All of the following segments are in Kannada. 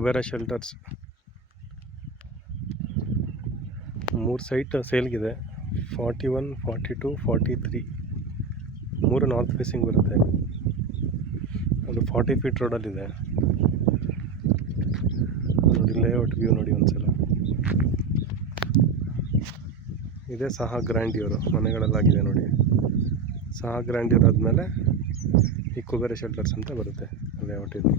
ಕುಬೇರ ಶೆಲ್ಟರ್ಸ್ 3 ಸೈಟ್ ಸೇಲ್ಗಿದೆ. 41, 42, 43 3 ನಾರ್ತ್ ಫೇಸಿಂಗ್ ಬರುತ್ತೆ. ಅದು 40 ಫೀಟ್ ರೋಡಲ್ಲಿದೆ ನೋಡಿ. ಲೇಔಟ್ ವ್ಯೂ ನೋಡಿ ಒಂದ್ಸಲ. ಇದೇ ಸಹ ಗ್ರ್ಯಾಂಡ್ಯೂರು ಮನೆಗಳಲ್ಲಾಗಿದೆ ನೋಡಿ. ಸಹ ಗ್ರ್ಯಾಂಡ್ಯೂರ್ ಆದಮೇಲೆ ಈ ಕುಬೇರ ಶೆಲ್ಟರ್ಸ್ ಅಂತ ಬರುತ್ತೆ ಲೇಔಟ್. ಇದು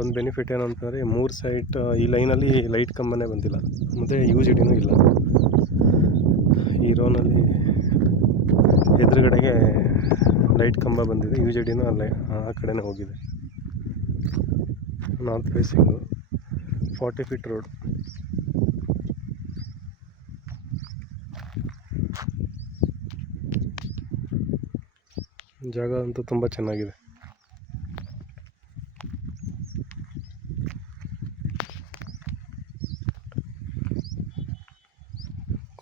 ಒಂದು ಬೆನಿಫಿಟ್ ಏನು ಅಂತಂದರೆ 3 ಸೈಟ್ ಈ ಲೈನಲ್ಲಿ ಲೈಟ್ ಕಂಬನೇ ಬಂದಿಲ್ಲ, ಮತ್ತು UGDನೂ ಇಲ್ಲ. ಈ ರೋನಲ್ಲಿ ಎದುರುಗಡೆಗೆ ಲೈಟ್ ಕಂಬ ಬಂದಿದೆ, UGDನೂ ಅಲ್ಲೇ ಆ ಕಡೆನೇ ಹೋಗಿದೆ. North facing 40 feet road. ಜಾಗ ಅಂತೂ ತುಂಬ ಚೆನ್ನಾಗಿದೆ.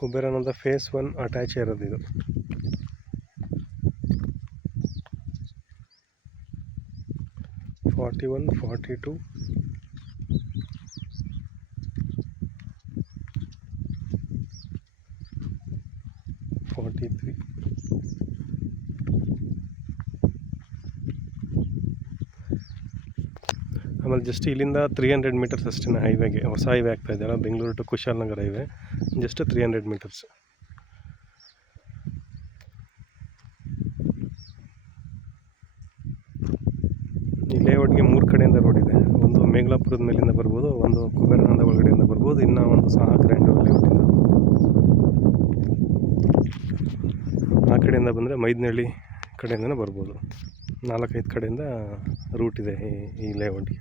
ಕುಬೇರನಂದ ಫೇಸ್ 1 ಅಟ್ಯಾಚ್ ಇರೋದು ಇದು. ಫಾರ್ಟಿ 42, 43. ಆಮೇಲೆ ಜಸ್ಟ್ ಇಲ್ಲಿಂದ 300 ಮೀಟರ್ಸ್ ಅಷ್ಟೇ ಹೈವೇಗೆ. ಹೊಸ ಹೈವೇ ಆಗ್ತಾ ಇದೆಯಲ್ಲ, Bengaluru to Kushalnagar highway, just 300 metres. ಈ ಲೇಔಟ್ಗೆ 3 ಕಡೆಯಿಂದ ರೋಡ್ ಇದೆ. ಒಂದು ಮೇಘಲಾಪುರದ ಮೇಲಿಂದ ಬರ್ಬೋದು, ಒಂದು ಕುಬೇರಾನಂದ ಒಳಗಡೆಯಿಂದ ಬರ್ಬೋದು, ಇನ್ನೂ ಒಂದು ಸಹ ಗ್ರ್ಯಾಂಡ್ಯೂರ್ ಲೇಔಟಿಂದ. ಆ ಕಡೆಯಿಂದ ಬಂದರೆ ಮೈದನಹಳ್ಳಿ ಕಡೆಯಿಂದನೇ ಬರ್ಬೋದು. 4-5 ಕಡೆಯಿಂದ ರೂಟ್ ಇದೆ ಈ ಲೇಔಟ್ಗೆ.